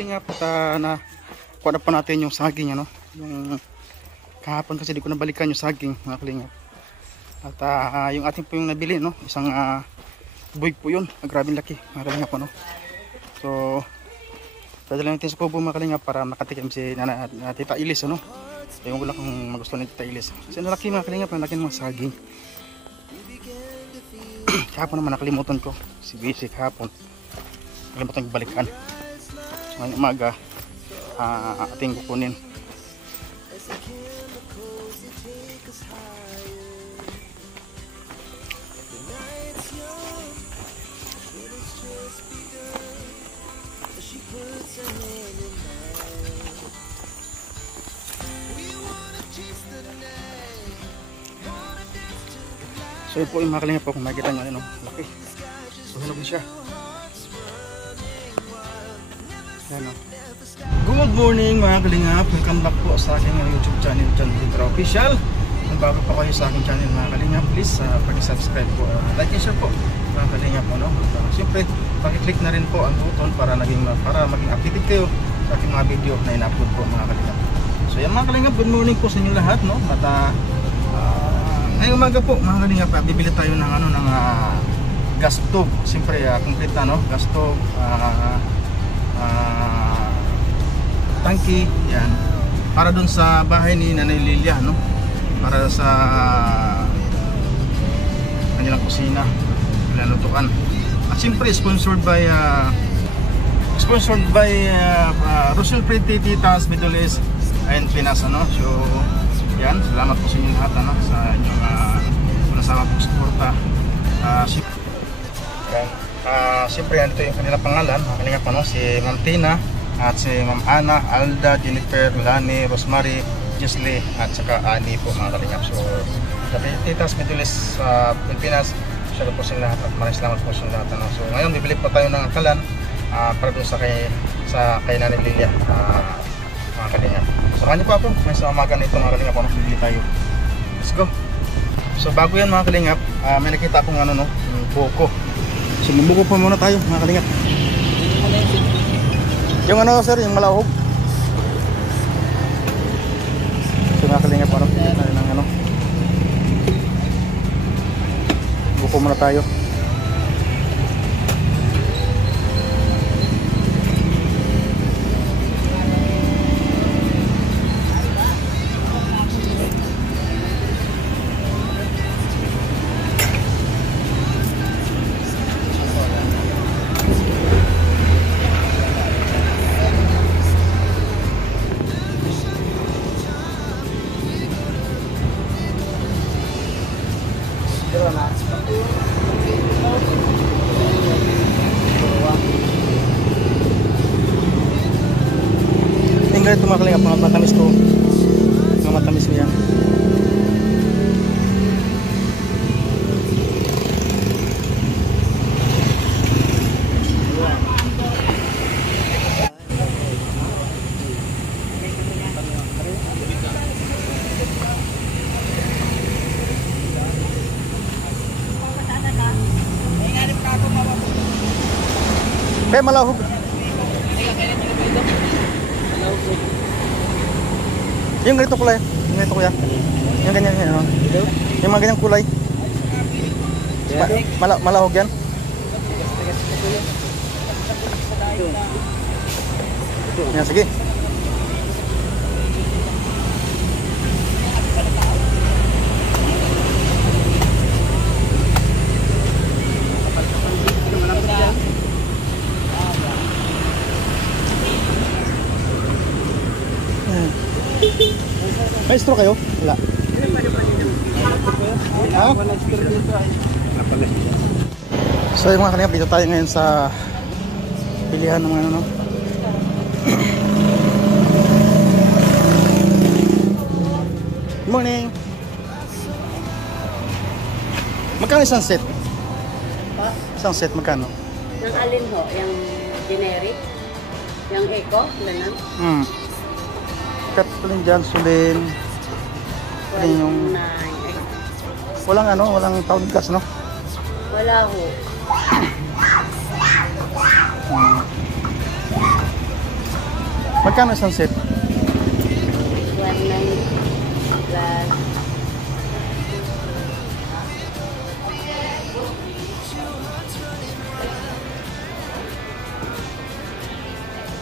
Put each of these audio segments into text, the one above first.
kalingap at na kuha na pa natin yung saging, ano, yung kahapon kasi di ko nabalikan yung saging mga kalingap. At yung ating po yung nabili, no, isang buwig po yun, grabe laki mga kalingap, ano. So padala natin sa kubo mga kalingap para nakatikim si Tita Ilis, ano. Ewan ko lang kung magustuhan ni Tita Ilis kasi nalaki mga kalingap, nalaki ng mga saging. Kahapon naman nakalimutan ko si Basic kahapon, nakalimutan ko balikan. So ngayong umaga ating kukunin. So yun po yung mga kalingap po, kung makikita nyo, ano, laki. So hinog siya. Yan, no. Good morning mga kalingap, welcome back po sa aking YouTube channel, John Hidra Official. Kung bago pa kayo sa aking channel mga kalingap, please pag-subscribe po, like and share po mga kalingap, ano. Siyempre pag-click na rin po ang button para maging updated kayo sa aking mga video na in-upload po mga kalingap. So yan mga kalingap, good morning po sa inyo lahat, no. At ngayong umaga po mga kalingap, bibili tayo ng ano, ng gas stove. Siyempre complete na, no, gas stove, tangki, yan, para dun sa bahay ni Nanay Lilia, no, para sa kanilang kusina, nilalutuan. At siyempre sponsored by Rochelle Pretty Titas Middle East and Pinas, ano. So yan, salamat po sa inyo lahat, ano, sa inyong nasama pong suporta. Siyempre ito yung kanila pangalan, kanila pa, no, si Ma'am Tina at si Ma'am Ana, Alda, Jennifer, Lani, Rosemary, Jesly at saka Ani po mga kalingap. So sa Titas Middle East sa Pilipinas, salamat po sa lahat at maraming salamat po sa lahat, ano. So ngayon bibili po tayo ng akalan para dun sa kay Nanay Lilia, mga kalingap. Samahan niyo po ako may sa umaga na ito mga kalingap, ano, bibili tayo. Let's go. So bago yan mga kalingap, may nakita akong ano, no, buko. So mabuko pa muna tayo mga kalingap. Yung ano sir, yung malahog. So mga kalingap, ano, tayo ng ano, buko muna tayo. Tinggal itu mga kalingap, mga matamis to, mga matamis mo yan. Kaya malahog. Yung ganito kulay, yung ganito kuya. Yung ganyan, ano? Yung mga ganyang kulay. Malahog yan. Yan, sige. May straw kayo? Wala. Ha? So yung mga kalingap, dito tayo ngayon sa pilihan ng ano, no? Good morning. Magkano isang set? Isang set magkano? Yung alin ho? Yung generic? Yung eco? Ganun? Kat pa rin dyan, sulin. Yung... Walang ano, walang pound gas, no? Wala ho. Magkano isang set? 190 plus.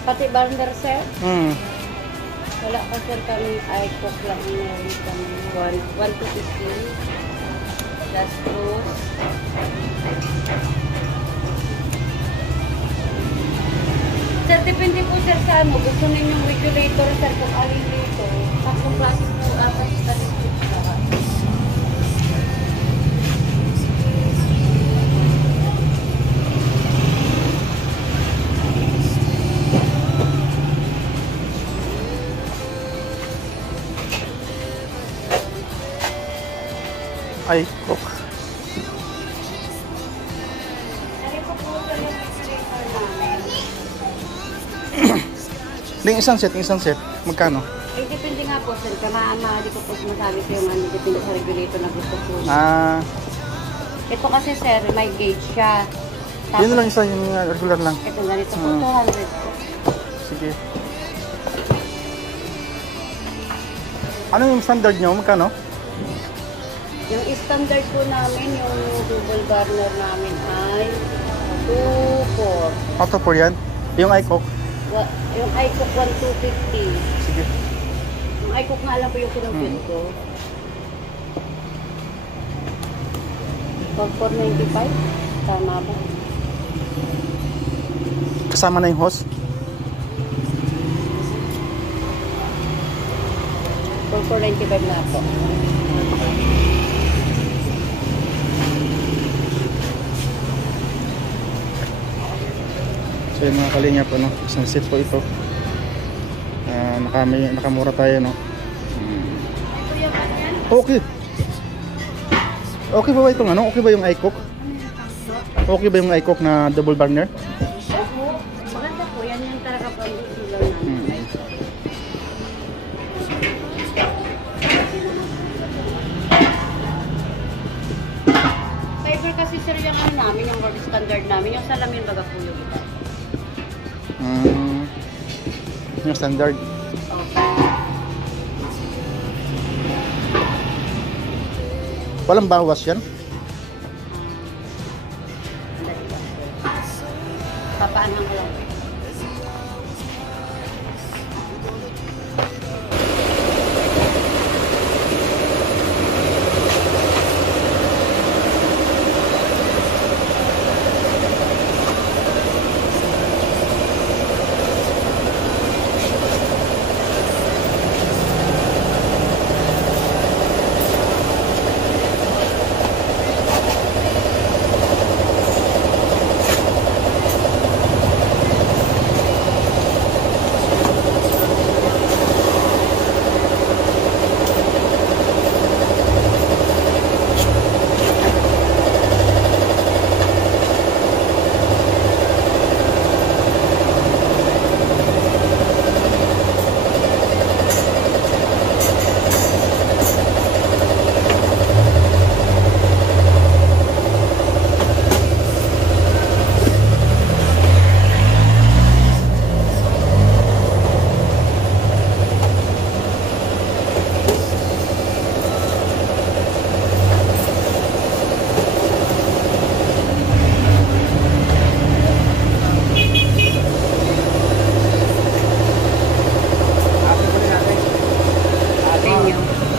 Pati burner, sir? Wala pa, sir, kami iCook lang meron kami. 1 to 15. Plus 2. Sir, depende po, sir, sa ano. Gusto ninyong regulator, sir, kung alin dito. Tatlong classes po, apat sa lahat. Ay, cook. Ano po po, sir, yung regulator namin? Yung isang set, magkano? Eh, depende nga po, sir. Di ko po sinasabi ko yung ano, depende sa regulator na gusto po. Ito kasi, sir, may gauge siya. Yun lang isa, yung regular lang. Ito, ganito po, 200 po. Sige. Ano yung standard nyo? Magkano? Yung standard po namin, yung double burner namin ay 2.4. Auto pour yan? Yung iCook? Yung iCook 1,250. Sige. Yung iCook nga lang po yung kinumpit ko. 4,495. Tama ba? Kasama na yung hose? 4,495 na po. So yun mga kalinga po, no? Isang set po ito. Nakamura tayo, no? Okay. Okay ba itong ano? Okay ba yung iCook? Okay ba yung iCook na double burner? Opo. Maganda po. Yan yung talaga po ang ulam namin. Fiber kasi, sir, yung ano namin, yung work standard namin. Yung salamin baga po yung iba. Yung standard. Walang bawas yan? Papaanhan ko lang.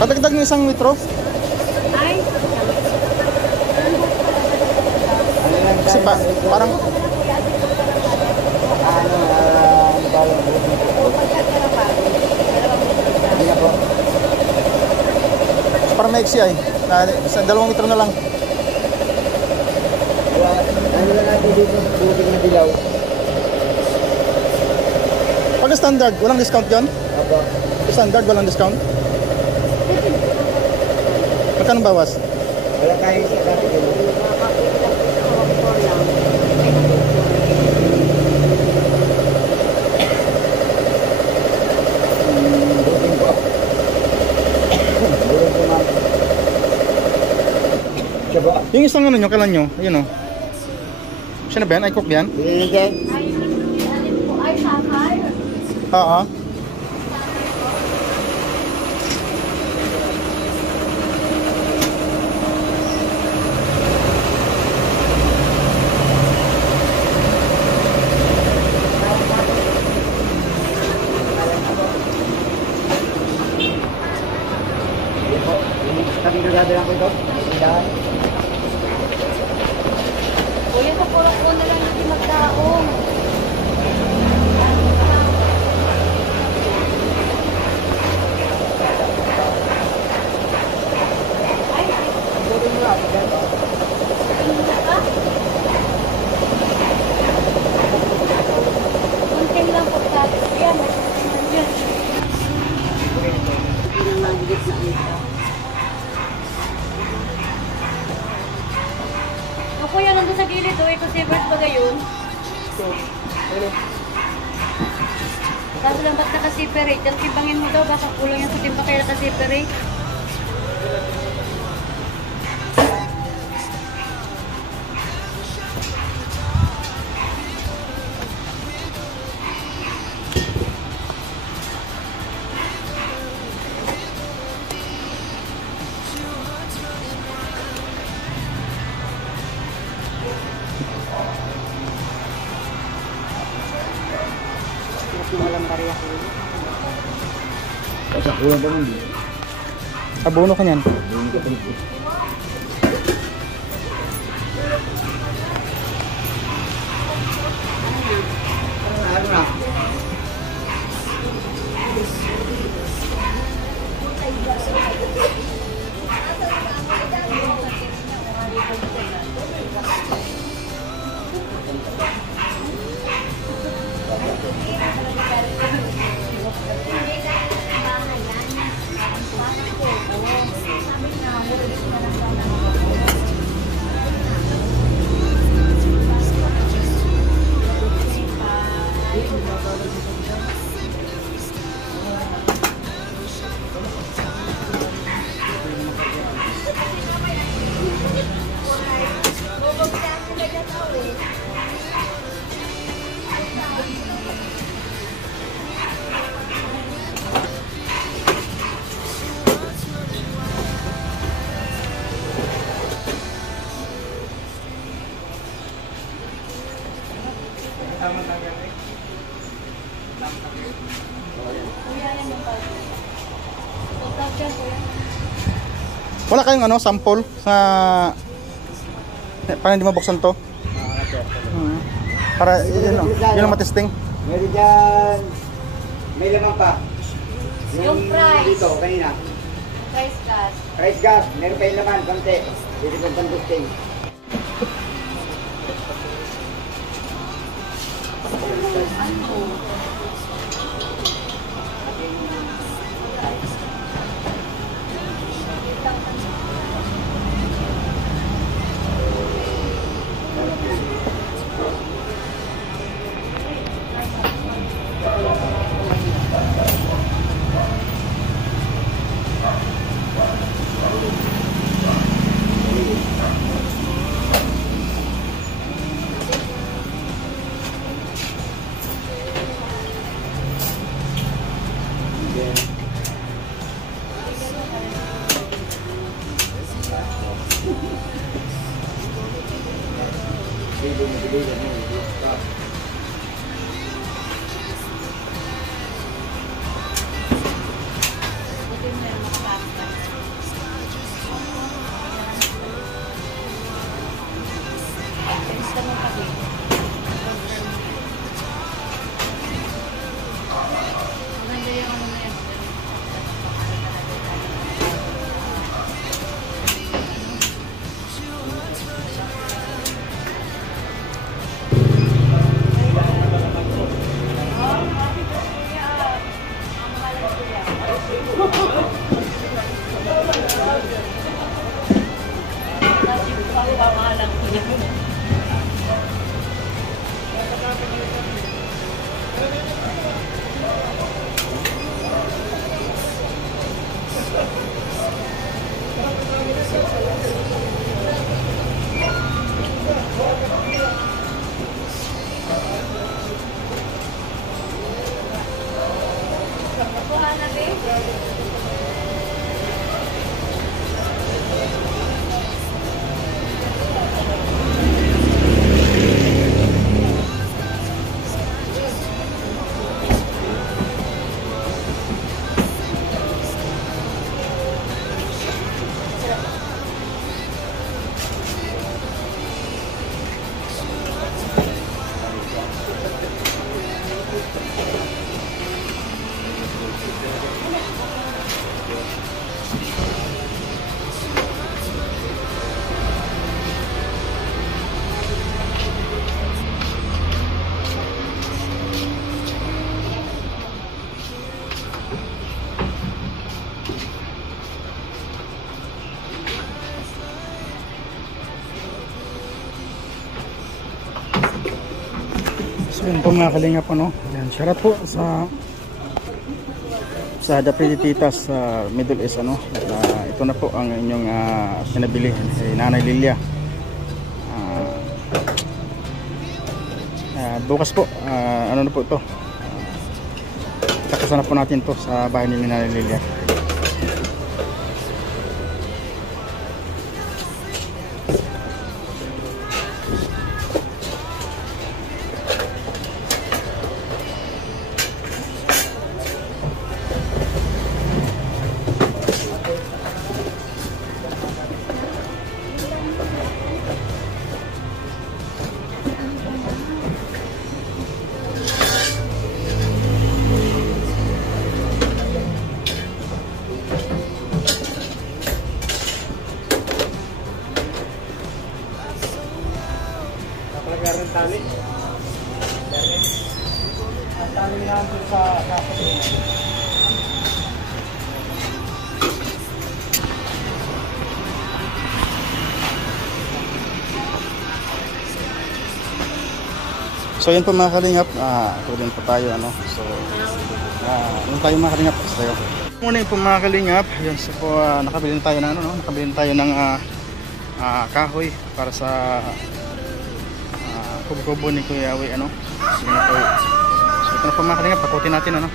Padagdag ng isang litro? Ay, Kasi parang parang maiksi ay. Sa 2 litro na lang. Ano na natin dito? Buti na dilaw. Pag standard, walang discount yun? Apo. Standard, walang discount? Magkano bawas? Wala kayo sa dati dito. Buting po. Buting po, ma'am. Siya ba? Yung isang ano nyo, kalan nyo, ayun o. Siya na ba yan? iCook yan? Binigay? ay, alin po, ay, sakay. Oo. ako ito. Dahan. Kuya, kapulak ko na lang hindi magtaong. Puro mo lang. Kunting lang po tayo. Kuya, may kunting lang yun. Hindi na magigit na ito. O kuya, nandun sa gilid o. Ito savers ba gayon? So, ano? Kaso lang ba't naka-separate? Dahil timbangin mo daw, baka kulang yan sa timba kaya naka-separate. Walang barya ko. Sa kulang pa nun. Abono ka niyan. Ano na? Wala kayong ano, sample sa para hindi mabuksan to? Para yun ang matesting. Meron dyan. May lamang pa. Yung price. Dito, kanina. Price gas. Price gas. Meron pa yung laman. Kante. Dito kong pandusting. Yun po mga kalingap, ano. Yan, shoutout po sa The Pretty Titas sa Middle East, ano. At, ito na po ang inyong pinabili si Nanay Lilia. Bukas po, ano na po ito, takasan na po natin to sa bahay ni Nanay Lilia. Ang tali. Ang tali natin sa kapatid. So yun po mga kalingap, tuloy po tayo, ano. So ano tayo mga kalingap, tayo. Muna po mga kalingap, yun, so po nakabili na tayo ng ano, no? Nakabili na tayo ng kahoy para sa kubo-kubo ni Kuya Awi, ano. So ito na po mga kalingap, pakutin natin, ano.